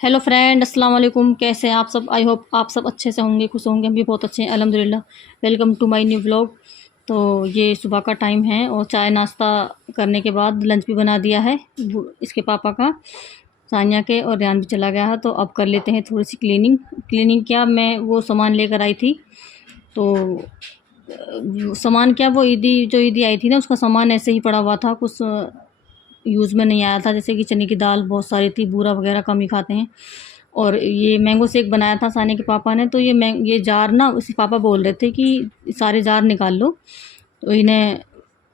Hello friend, अस्सलाम वालेकुम। कैसे हैं आप सब? आई होप आप सब अच्छे से होंगे, खुश होंगे। हम भी बहुत अच्छे हैं अल्हम्दुलिल्लाह। Welcome to my new vlog. तो ये सुबह का टाइम है और चाय नाश्ता करने के बाद लंच भी बना दिया है इसके पापा का, सानिया के, और रियान भी चला गया है। तो अब कर लेते हैं थोड़ी सी क्लीनिंग क्या, मैं वो सामान लेकर आई थी। तो सामान क्या, वो ईदी आई थी ना, उसका सामान ऐसे ही पड़ा हुआ था, कुछ यूज़ में नहीं आया था। जैसे कि चने की दाल बहुत सारी थी, बूरा वगैरह कम ही खाते हैं। और ये मैंगो शेक बनाया था साने के पापा ने। तो ये जार ना, उसके पापा बोल रहे थे कि सारे जार निकाल लो, तो इन्हें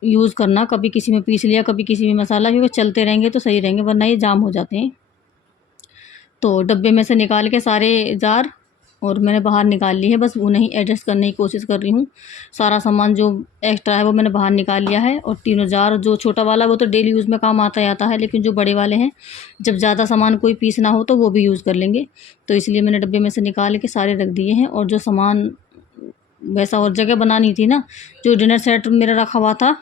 यूज़ करना, कभी किसी में पीस लिया, कभी किसी में मसाला, क्योंकि चलते रहेंगे तो सही रहेंगे, वरना ये जाम हो जाते हैं। तो डब्बे में से निकाल के सारे जार और मैंने बाहर निकाल ली है, बस उन्हें ही एडजस्ट करने की कोशिश कर रही हूँ। सारा सामान जो एक्स्ट्रा है वो मैंने बाहर निकाल लिया है। और तीनों जार, जो छोटा वाला वो तो डेली यूज़ में काम आता ही आता है, लेकिन जो बड़े वाले हैं, जब ज़्यादा सामान कोई पीसना हो तो वो भी यूज़ कर लेंगे। तो इसलिए मैंने डब्बे में से निकाल के सारे रख दिए हैं। और जो सामान वैसा और जगह बनानी थी ना, जो डिनर सेट मेरा रखा हुआ था,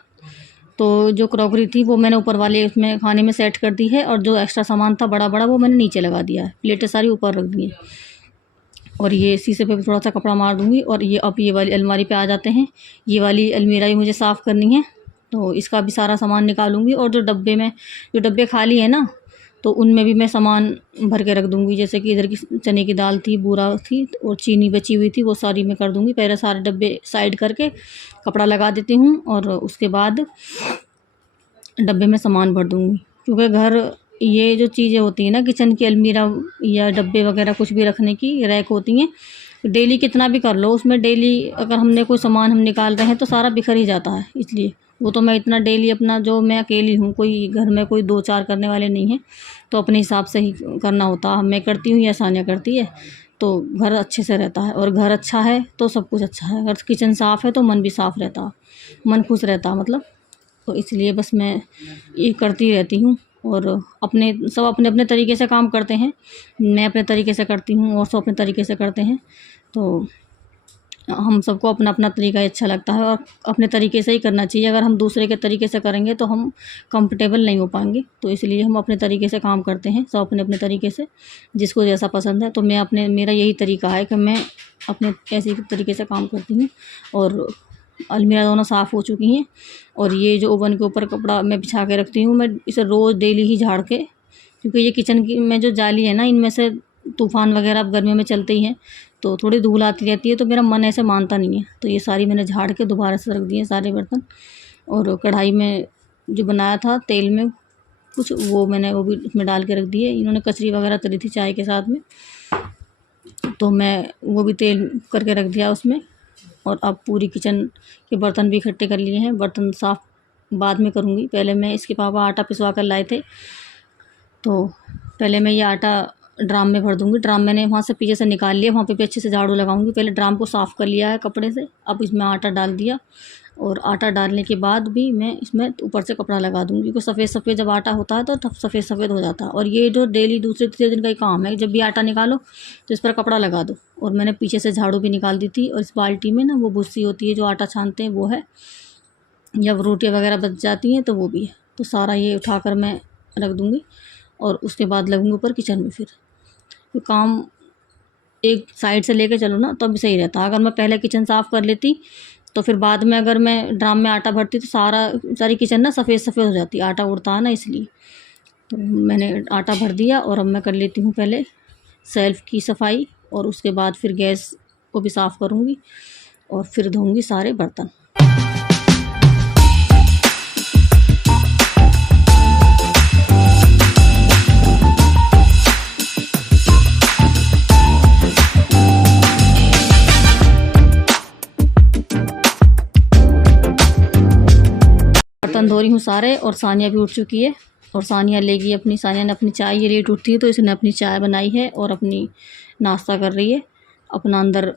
तो जो क्रॉकरी थी वो मैंने ऊपर वाले उसमें खाने में सेट कर दी है। और जो एक्स्ट्रा सामान था बड़ा बड़ा, वो मैंने नीचे लगा दिया है। प्लेटें सारी ऊपर रख दी हैं। और ये शीशे पे भी थोड़ा सा कपड़ा मार दूँगी। और ये अब ये वाली अलमारी पे आ जाते हैं। ये वाली अलमीरा भी मुझे साफ़ करनी है, तो इसका भी सारा सामान निकालूँगी। और जो डब्बे खाली हैं ना, तो उनमें भी मैं सामान भर के रख दूँगी। जैसे कि इधर की चने की दाल थी, बूरा थी, और चीनी बची हुई थी, वो सारी मैं कर दूँगी। पहले सारे डब्बे साइड करके कपड़ा लगा देती हूँ, और उसके बाद डब्बे में सामान भर दूँगी। क्योंकि घर, ये जो चीज़ें होती हैं ना, किचन की अलमीरा या डब्बे वगैरह कुछ भी रखने की रैक होती हैं, डेली कितना भी कर लो, उसमें डेली अगर हमने कोई सामान हम निकाल रहे हैं तो सारा बिखर ही जाता है। इसलिए वो तो मैं इतना डेली अपना, जो मैं अकेली हूँ, कोई घर में कोई 2-4 करने वाले नहीं हैं, तो अपने हिसाब से ही करना होता है। मैं करती हूँ या सानिया करती है, तो घर अच्छे से रहता है। और घर अच्छा है तो सब कुछ अच्छा है। अगर किचन साफ़ है तो मन भी साफ़ रहता, मन खुश रहता मतलब। तो इसलिए बस मैं ये करती रहती हूँ। और सब अपने अपने तरीके से काम करते हैं। मैं अपने तरीके से करती हूँ और सब अपने तरीके से करते हैं। तो हम सबको अपना अपना तरीका ही अच्छा लगता है, और अपने तरीके से ही करना चाहिए। अगर हम दूसरे के तरीके से करेंगे तो हम कंफर्टेबल नहीं हो पाएंगे। तो इसलिए हम अपने तरीके से काम करते हैं, सब अपने अपने तरीके से, जिसको जैसा पसंद है। तो मेरा यही तरीका है कि मैं अपने ऐसे तरीके से काम करती हूँ। और अलमीरा दोनों साफ़ हो चुकी हैं। और ये जो ओवन के ऊपर कपड़ा मैं बिछा के रखती हूँ, मैं इसे रोज़ डेली ही झाड़ के, क्योंकि ये किचन की में जो जाली है ना, इनमें से तूफ़ान वगैरह अब गर्मियों में चलते ही हैं, तो थोड़ी धूल आती रहती है, तो मेरा मन ऐसे मानता नहीं है। तो ये सारी मैंने झाड़ के दोबारा से रख दिए सारे बर्तन। और कढ़ाई में जो बनाया था तेल में कुछ, वो भी उसमें डाल के रख दिए। इन्होंने कचरी वगैरह तली थी चाय के साथ में, तो मैं वो भी तेल करके रख दिया उसमें। और अब पूरी किचन के बर्तन भी इकट्ठे कर लिए हैं। बर्तन साफ़ बाद में करूँगी, पहले मैं, इसके पापा आटा पिसवा कर लाए थे, तो पहले मैं ये आटा ड्राम में भर दूँगी। ड्राम मैंने वहाँ से पीछे से निकाल लिया, वहाँ पे भी अच्छे से झाड़ू लगाऊँगी। पहले ड्राम को साफ़ कर लिया है कपड़े से, अब इसमें आटा डाल दिया। और आटा डालने के बाद भी मैं इसमें ऊपर से कपड़ा लगा दूँगी, क्योंकि सफ़ेद सफ़ेद जब आटा होता है तो तब सफ़ेद सफ़ेद हो जाता है। और ये जो डेली दूसरे तीसरे दिन का ही काम है, जब भी आटा निकालो तो इस पर कपड़ा लगा दो। और मैंने पीछे से झाड़ू भी निकाल दी थी। और इस बाल्टी में ना वो भुस्सी होती है जो आटा छानते हैं, वो है, या रोटियाँ वगैरह बच जाती हैं तो वो भी है। तो सारा ये उठाकर मैं रख दूँगी, और उसके बाद लगूँगी ऊपर किचन में। फिर तो काम एक साइड से लेके चलो ना, तब सही रहता। अगर मैं पहले किचन साफ़ कर लेती, तो फिर बाद में अगर मैं ड्राम में आटा भरती, तो सारी किचन ना सफ़ेद सफ़ेद हो जाती, आटा उड़ता है ना, इसलिए। तो मैंने आटा भर दिया। और अब मैं कर लेती हूँ पहले शेल्फ़ की सफाई, और उसके बाद फिर गैस को भी साफ़ करूँगी, और फिर धोऊँगी सारे बर्तन। बर्तन धो रही हूँ सारे, और सानिया भी उठ चुकी है। और सानिया ने अपनी चाय, ये लेट उठती है तो इसने अपनी चाय बनाई है और अपनी नाश्ता कर रही है अपना अंदर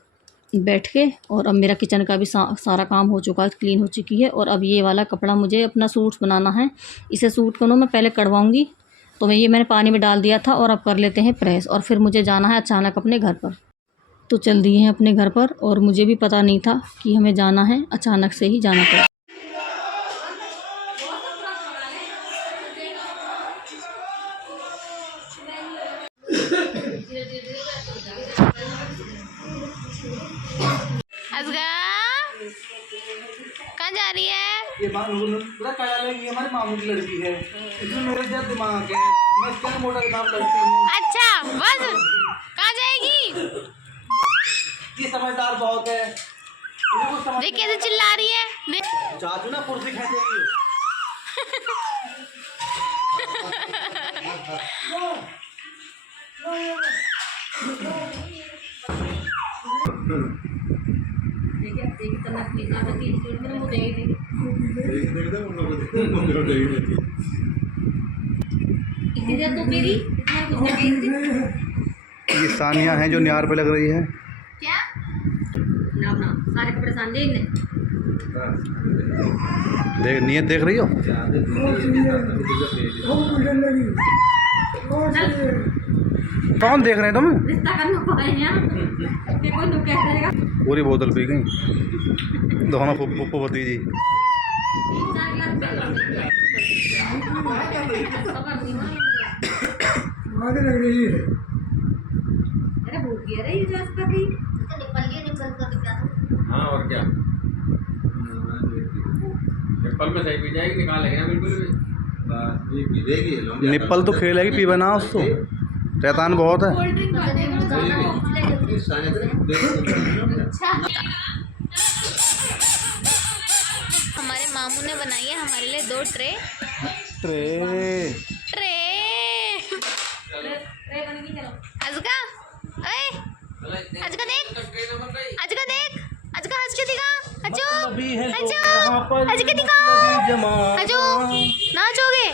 बैठ के। और अब मेरा किचन का भी सारा काम हो चुका है, क्लीन हो चुकी है। और अब ये वाला कपड़ा मुझे अपना सूट्स बनाना है, इसे सूट करो मैं पहले कढ़वाऊँगी। तो मैंने पानी में डाल दिया था, और अब कर लेते हैं प्रेस। और फिर मुझे जाना है अचानक अपने घर पर, तो चल दिए हैं अपने घर पर। और मुझे भी पता नहीं था कि हमें जाना है, अचानक से ही जाना पड़ा। दिमाग पूरा क्या लगा, ये हमारे मामू की लड़की है, इसमें मेरे क्या दिमाग है, मैं क्या मोटा किताब लड़ती हूँ। अच्छा बस कहाँ जाएगी? ये समझदार बहुत है, मुझे कुछ समझ देख कैसे चिल्ला रही है। देख चाचू ना कुर्सी खेचेगी। ये सानिया है जो निहार पे लग रही है। क्या ना ना सारे कपड़े सांझे ही ने। देख नियत देख रही हो। कौन देख रहे हैं तुम? रिश्ता करना पड़ेगा फिर कोई नुक्कड़ करेगा। पूरी बोतल पी गई दोनों पप्पू भतीजी। अरे भूख गया रे ये जास पर भी निकल कर हाँ और क्या चप्पल में सही पी जाएगी, निकाल लेंगे ना बिल्कुल भी। निप्पल तो खेलेगी पी बना उसको, शैतान बहुत है। हमारे मामू ने बनाई है हमारे लिए 2 ट्रे। ट्रे अजका, ओए अजका देख, अजका देख, अजका हंस के दिखा, हजो हजो हंस के दिखा, हजो नाचोगे।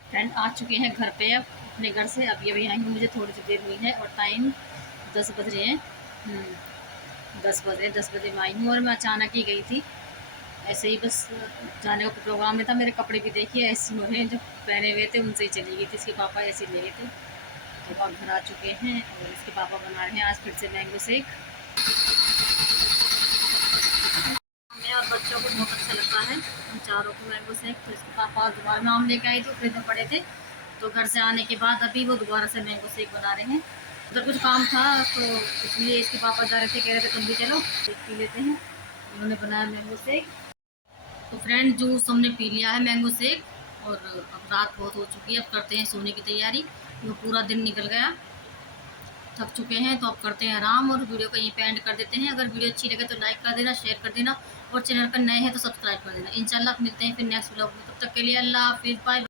फ्रेंड आ चुके हैं घर पे, अब अपने घर से अभी अभी आई हूँ, मुझे थोड़ी सी देर हुई है और टाइम 10 बज रहे हैं। 10 बजे मैं आई हूँ और मैं अचानक ही गई थी, ऐसे ही बस जाने का प्रोग्राम नहीं था। मेरे कपड़े भी देखिए ऐसे हो रहे जो पहने हुए थे उनसे ही चली गई थी, इसके पापा ऐसे ले गए थे। तो अब घर आ चुके हैं और इसके पापा बना रहे हैं आज फिर से मैंगो शेक। हमें और बच्चों को बहुत अच्छा लगता है हम चारों को मैंगो शेक। तो इसके पापा दोबारा नाम लेके आए थे, खरीदने पड़े थे, तो घर से आने के बाद अभी वो दोबारा से मैंगो शेक बना रहे हैं। उधर कुछ काम था तो इसलिए इसके पापा जा रहे थे, कह रहे थे तुम भी चलो शेक पी लेते हैं। उन्होंने बनाया मैंगो शेक। तो फ्रेंड जूस हमने पी लिया है मैंगो शेक और अब रात बहुत हो चुकी है, अब करते हैं सोने की तैयारी। वो पूरा दिन निकल गया, थक चुके हैं, तो अब करते हैं आराम और वीडियो को यहीं पे एंड कर देते हैं। अगर वीडियो अच्छी लगे तो लाइक कर देना, शेयर कर देना और चैनल पर नए हैं तो सब्सक्राइब कर देना। इंशाल्लाह मिलते हैं फिर नेक्स्ट व्लॉग में, तब तक के लिए अल्लाह हाफिज़, बाय।